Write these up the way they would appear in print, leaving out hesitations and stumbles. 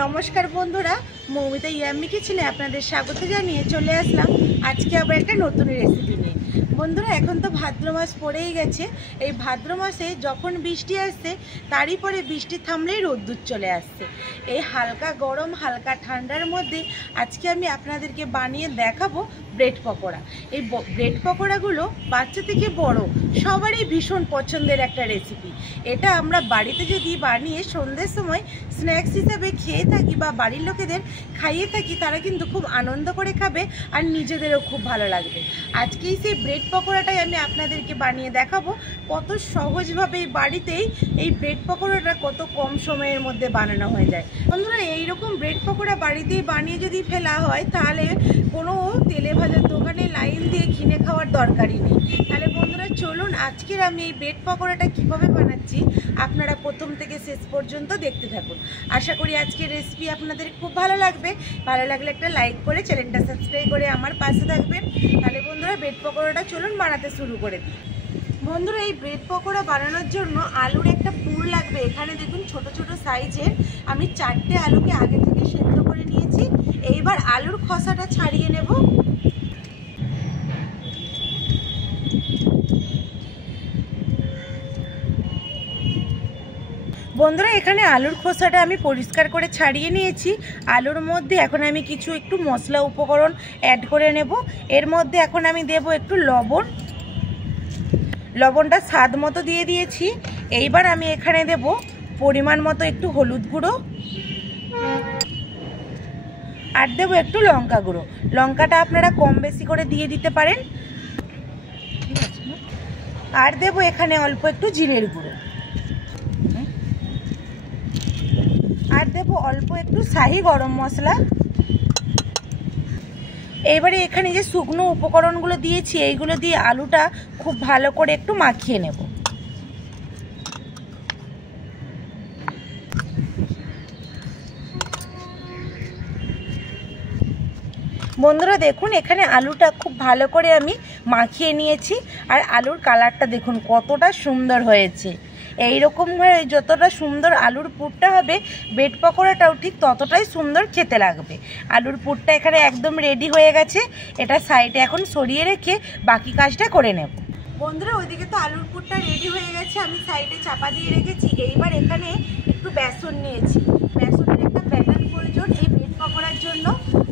নমস্কার বন্ধুরা, মৌমিতা ইয়াম্মি কিচেনে আপনাদের স্বাগত জানিয়ে চলে আসলাম আজকে আবার একটা নতুন রেসিপি নিয়ে। বন্ধুরা, এখন তো ভাদ্র মাস পড়েই গেছে। এই ভাদ্র মাসে যখন বৃষ্টি আসছে তারই পরে বৃষ্টি থামলেই রোদ্দুর চলে আসছে। এই হালকা গরম হালকা ঠান্ডার মধ্যে আজকে আমি আপনাদেরকে বানিয়ে দেখাবো ব্রেড পকোড়া। এই ব্রেড পকোড়াগুলো বাচ্চা থেকে বড় সবারই ভীষণ পছন্দের একটা রেসিপি। এটা আমরা বাড়িতে যদি বানিয়ে সন্ধ্যের সময় স্ন্যাক্স হিসাবে খেয়ে থাকি বা বাড়ির লোকেদের খাইয়ে থাকি, তারা কিন্তু খুব আনন্দ করে খাবে আর নিজেদেরও খুব ভালো লাগবে। আজকেই সেই ব্রেড পকোড়াটাই আমি আপনাদেরকে বানিয়ে দেখাবো কত সহজভাবে বাড়িতেই এই ব্রেড পকোড়াটা কত কম সময়ের মধ্যে বানানো হয়ে যায়। বন্ধুরা, এইরকম ব্রেড পকোড়া বাড়িতেই বানিয়ে যদি ফেলা হয় তাহলে কোনো তেলে ভাজার দোকানে লাইন দিয়ে কিনে খাওয়ার দরকারই নেই। তাহলে বন্ধুরা চলুন, আজকের আমি এই ব্রেড পকোড়াটা কীভাবে বানাচ্ছি আপনারা প্রথম থেকে শেষ পর্যন্ত দেখতে থাকুন। আশা করি আজকের রেসিপি আপনাদের খুব ভালো লাগবে। ভালো লাগলে একটা লাইক করে চ্যানেলটা সাবস্ক্রাইব করে আমার পাশে থাকবেন। তাহলে বন্ধুরা ব্রেড পকোড়াটা চলুন বানাতে শুরু করে দিই। বন্ধুরা, এই ব্রেড পকোড়া বানানোর জন্য আলুর একটা পুর লাগবে। এখানে দেখুন ছোট ছোট সাইজের আমি 4টে আলুকে আগে থেকে সেদ্ধ করে নিয়েছি। এইবার আলুর খোসাটা ছাড়িয়ে নেব। বন্ধুরা, এখানে আলুর খোসাটা আমি পরিষ্কার করে ছাড়িয়ে নিয়েছি। আলুর মধ্যে এখন আমি একটু মশলা উপকরণ অ্যাড করে নেব। এর মধ্যে এখন আমি দেব একটু লবণ। লবণটা স্বাদ মতো দিয়ে দিয়েছি। এইবার আমি এখানে দেব পরিমাণ মতো একটু হলুদ গুঁড়ো আর দেবো একটু লঙ্কা গুঁড়ো। লঙ্কাটা আপনারা কম বেশি করে দিয়ে দিতে পারেন। আর দেবো এখানে অল্প একটু জিরের গুঁড়ো আর দেবো অল্প একটু শাহি গরম মশলা। এইবারে এখানে যে শুকনো উপকরণগুলো দিয়েছি এইগুলো দিয়ে আলুটা খুব ভালো করে একটু মাখিয়ে নেব। বন্ধুরা দেখুন, এখানে আলুটা খুব ভালো করে আমি মাখিয়ে নিয়েছি। আর আলুর কালারটা দেখুন কতটা সুন্দর হয়েছে। এইরকমভাবে যতটা সুন্দর আলুর পুরটা হবে ব্রেড পকোড়াটাও ঠিক ততটাই সুন্দর খেতে লাগবে। আলুর পুরটা এখানে একদম রেডি হয়ে গেছে। এটা সাইডে এখন সরিয়ে রেখে বাকি কাজটা করে নেব। বন্ধুরা, ওইদিকে তো আলুর পুরটা রেডি হয়ে গেছে, আমি সাইডে চাপা দিয়ে রেখেছি। এইবার এখানে একটু বেসন নিয়েছি। বেসনের একটা ব্যাটার প্রয়োজন এই ব্রেড পকোড়ার জন্য।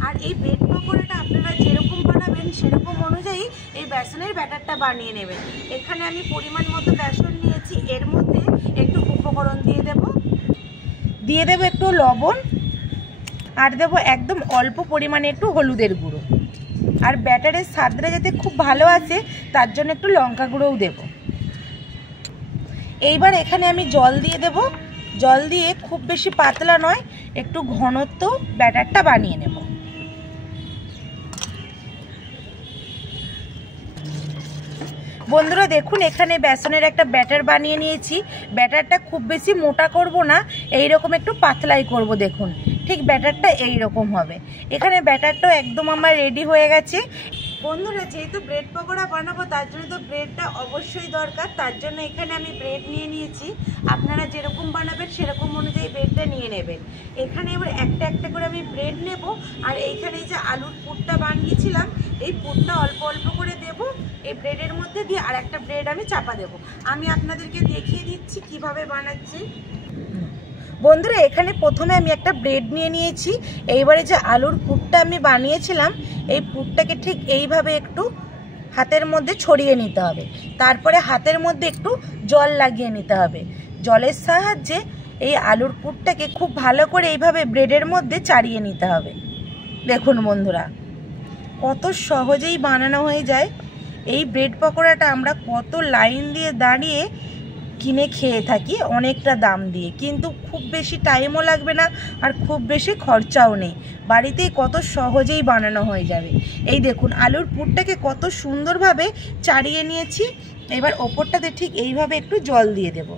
আর এই ব্রেড পকোড়াটা আপনারা যেরকম বানাবেন সেরকম অনুযায়ী এই বেসনের ব্যাটারটা বানিয়ে নেবেন। এখানে আমি পরিমাণ মতো বেসন নিয়েছি। এর মধ্যে একটু উপকরণ দিয়ে দেব একটু লবণ আর দেব একদম অল্প পরিমাণে একটু হলুদের গুঁড়ো। আর ব্যাটারের স্বাদটা যাতে খুব ভালো আসে তার জন্য একটু লঙ্কা গুঁড়োও দেব। এইবার এখানে আমি জল দিয়ে দেব। জল দিয়ে খুব বেশি পাতলা নয়, একটু ঘনত্ব ব্যাটারটা বানিয়ে নেব। বন্ধুরা দেখুন, এখানে বেসনের একটা ব্যাটার বানিয়ে নিয়েছি। ব্যাটারটা খুব বেশি মোটা করব না, এইরকম একটু পাতলাই করব। দেখুন ঠিক ব্যাটারটা এইরকম হবে। এখানে ব্যাটারটাও একদম আমার রেডি হয়ে গেছে। বন্ধুরা, যেহেতু ব্রেড পকোড়া বানাবো তার জন্য তো ব্রেডটা অবশ্যই দরকার। তার জন্য এখানে আমি ব্রেড নিয়ে নিয়েছি। আপনারা যেরকম বানাবেন সেরকম অনুযায়ী ব্রেডটা নিয়ে নেবেন। এখানে এবার একটা একটা করে আমি ব্রেড নেব। আর এইখানে যে আলুর পুরটা বানিয়েছিলাম এই পুরটা অল্প অল্প করে দেব এই ব্রেডের মধ্যে দিয়ে। আর একটা ব্রেড আমি চাপা দেব। আমি আপনাদেরকে দেখিয়ে দিচ্ছি কিভাবে বানাচ্ছি। বন্ধুরা, এখানে প্রথমে আমি একটা ব্রেড নিয়ে নিয়েছি। এইবারে যে আলুর পুরটা আমি বানিয়েছিলাম এই পুরটাকে ঠিক এইভাবে একটু হাতের মধ্যে ছড়িয়ে নিতে হবে। তারপরে হাতের মধ্যে একটু জল লাগিয়ে নিতে হবে। জলের সাহায্যে এই আলুর পুরটাকে খুব ভালো করে এইভাবে ব্রেডের মধ্যে চাড়িয়ে নিতে হবে। দেখুন বন্ধুরা, কত সহজেই বানানো হয়ে যায় এই ব্রেড পকোড়াটা। আমরা কত লাইন দিয়ে দাঁড়িয়ে কিনে খেয়ে থাকি অনেকটা দাম দিয়ে, কিন্তু খুব বেশি টাইমও লাগবে না আর খুব বেশি খরচাও নেই। বাড়িতেই কত সহজেই বানানো হয়ে যাবে। এই দেখুন আলুর পুরটাকে কত সুন্দরভাবে চাড়িয়ে নিয়েছি। এবার ওপরটাতে ঠিক এইভাবে একটু জল দিয়ে দেব।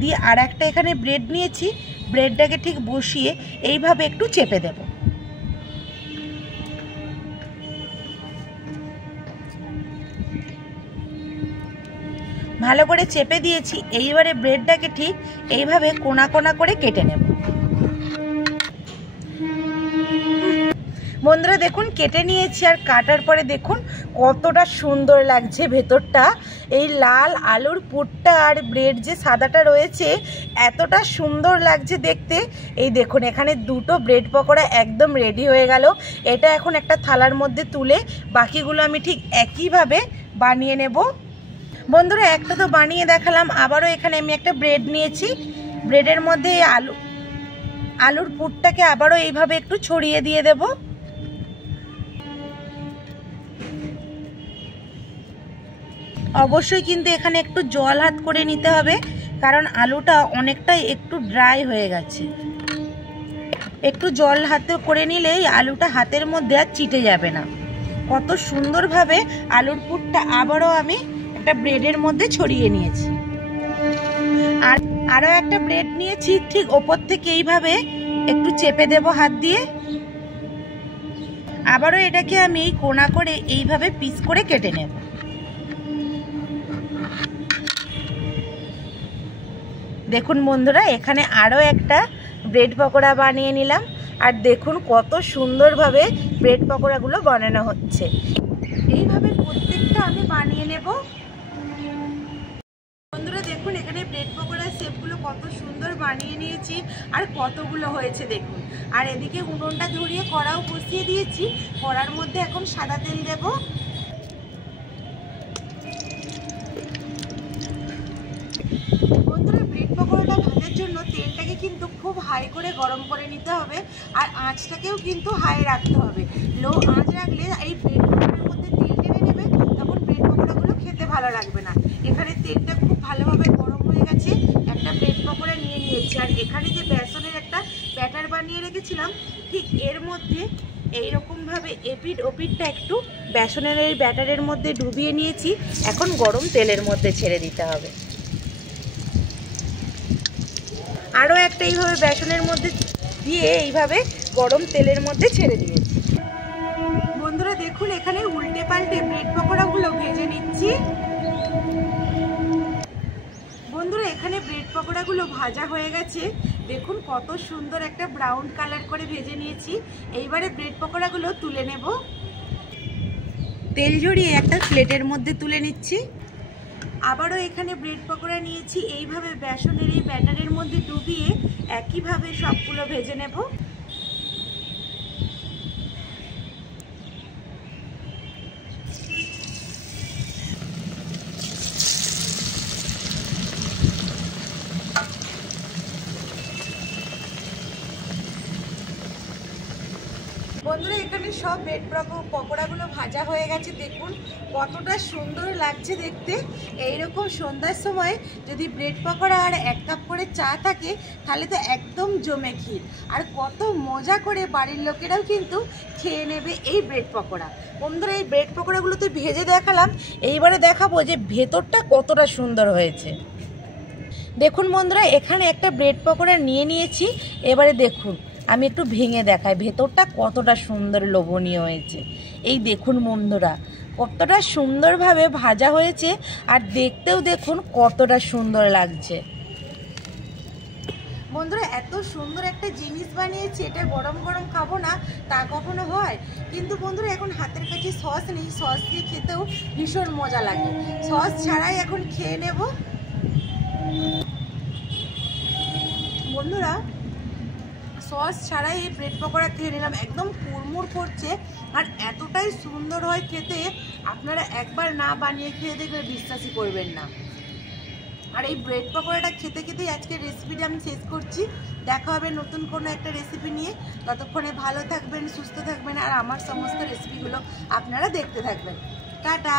দিয়ে আর একটা এখানে ব্রেড নিয়েছি। ব্রেডটাকে ঠিক বসিয়ে এইভাবে একটু চেপে দেব। ভালো করে চেপে দিয়েছি। এইবারে ব্রেডটাকে ঠিক এইভাবে কোনা কোনা করে কেটে নেব। বন্ধুরা দেখুন কেটে নিয়েছি, আর কাটার পরে দেখুন কতটা সুন্দর লাগছে ভেতরটা। এই লাল আলুর পুরটা আর ব্রেড যে সাদাটা রয়েছে এতটা সুন্দর লাগছে দেখতে। এই দেখুন এখানে দুটো ব্রেড পকোড়া একদম রেডি হয়ে গেল। এটা এখন একটা থালার মধ্যে তুলে বাকিগুলো আমি ঠিক একইভাবে বানিয়ে নেব। বন্ধুরা একটা তো বানিয়ে দেখালাম, আবারও এখানে আমি একটা ব্রেড নিয়েছি। ব্রেডের মধ্যে আলুর পুরটাকে আবারও এইভাবে একটু ছড়িয়ে দিয়ে দেব। অবশ্যই কিন্তু এখানে একটু জল হাত করে নিতে হবে, কারণ আলুটা অনেকটাই একটু ড্রাই হয়ে গেছে। একটু জল হাতে করে নিলেই আলুটা হাতের মধ্যে আর চিটে যাবে না। কত সুন্দরভাবে আলুর পুরটা আবারও আমি একটা ব্রেডের মধ্যে ছড়িয়ে নিয়েছি। আর আরও একটা ব্রেড নিয়েছি, ঠিক ওপর থেকে এইভাবে একটু চেপে দেব হাত দিয়ে। আবারও এটাকে আমি কোনা করে এইভাবে পিস করে কেটে নেব। দেখুন বন্ধুরা এখানে আরও একটা ব্রেড পকোড়া বানিয়ে নিলাম, আর দেখুন কত সুন্দরভাবে ব্রেড পকোড়াগুলো বানানো হচ্ছে। এইভাবে প্রত্যেকটা আমি বানিয়ে নেব। বন্ধুরা দেখুন এখানে ব্রেড পকোড়ার শেপগুলো কত সুন্দর বানিয়ে নিয়েছি, আর কতগুলো হয়েছে দেখুন। আর এদিকে উনুনটা ধরিয়ে কড়াও বসিয়ে দিয়েছি। কড়ার মধ্যে এখন সাদা তেল দেব। বন্ধুরা ব্রেড পকোড়াটা ভাজার জন্য তেলটাকে কিন্তু খুব হাই করে গরম করে নিতে হবে, আর আঁচটাকেও কিন্তু হাই রাখতে হবে। লো আঁচ রাখলে এই ব্রেড পকোড়ার মধ্যে তেল টেনে নেবে, তখন ব্রেড পকোড়াগুলো খেতে ভালো লাগবে না। এখানে তেলটা খুব ভালোভাবে গরম হয়ে গেছে। একটা ব্রেড পকোড়া নিয়ে নিয়েছি, আর এখানে যে বেসনের একটা ব্যাটার বানিয়ে রেখেছিলাম ঠিক এর মধ্যে এইরকমভাবে এপিট ওপিটটা একটু বেসনের এই ব্যাটারের মধ্যে ডুবিয়ে নিয়েছি। এখন গরম তেলের মধ্যে ছেড়ে দিতে হবে। আরও একটা এইভাবে বেসনের মধ্যে দিয়ে এইভাবে গরম তেলের মধ্যে ছেড়ে দিয়েছি। বন্ধুরা দেখুন এখানে উল্টে পাল্টে ব্রেড পকোড়াগুলো ভেজে নিচ্ছি। বন্ধুরা এখানে ব্রেড পকোড়াগুলো ভাজা হয়ে গেছে। দেখুন কত সুন্দর একটা ব্রাউন কালার করে ভেজে নিয়েছি। এইবারে ব্রেড পকোড়াগুলো তুলে নেব। তেল ঝরিয়ে একটা প্লেটের মধ্যে তুলে নিচ্ছি। আবারও এখানে ব্রেড পকোড়া নিয়েছি, এইভাবে বেসনের এই ব্যাটারের মধ্যে ডুবিয়ে একইভাবে সবগুলো ভেজে নেব। বন্ধুরা এখানে সব ব্রেড পকোড়াগুলো ভাজা হয়ে গেছে। দেখুন কতটা সুন্দর লাগছে দেখতে। এইরকম সন্ধ্যার সময় যদি ব্রেড পকোড়া আর 1 কাপ করে চা থাকে তাহলে তো একদম জমে ক্ষীর। আর কত মজা করে বাড়ির লোকেরাও কিন্তু খেয়ে নেবে এই ব্রেড পকোড়া। বন্ধুরা এই ব্রেড পকোড়াগুলো তো ভেজে দেখালাম, এইবারে দেখাবো যে ভেতরটা কতটা সুন্দর হয়েছে। দেখুন বন্ধুরা এখানে একটা ব্রেড পকোড়া নিয়ে নিয়েছি। এবারে দেখুন আমি একটু ভেঙে দেখাই ভেতরটা কতটা সুন্দর লোভনীয় হয়েছে। এই দেখুন বন্ধুরা কতটা সুন্দরভাবে ভাজা হয়েছে, আর দেখতেও দেখুন কতটা সুন্দর লাগছে। বন্ধুরা এত সুন্দর একটা জিনিস বানিয়েছি, এটা গরম গরম খাবো না তা কখনো হয়? কিন্তু বন্ধুরা এখন হাতের কাছে সস নেই, সস দিয়ে খেতেও ভীষণ মজা লাগে। সস ছাড়াই এখন খেয়ে নেব। বন্ধুরা সস ছাড়াই এই ব্রেড পকোড়া খেয়ে নিলাম। একদম কুড়মুড় করছে, আর এতটাই সুন্দর হয় খেতে, আপনারা একবার না বানিয়ে খেয়ে দেখবে বিশ্বাসই করবেন না। আর এই ব্রেড পকোড়াটা খেতে খেতেই আজকের রেসিপিটা আমি শেষ করছি। দেখা হবে নতুন কোনো একটা রেসিপি নিয়ে। ততক্ষণে ভালো থাকবেন, সুস্থ থাকবেন, আর আমার সমস্ত রেসিপিগুলো আপনারা দেখতে থাকবেন। টাটা।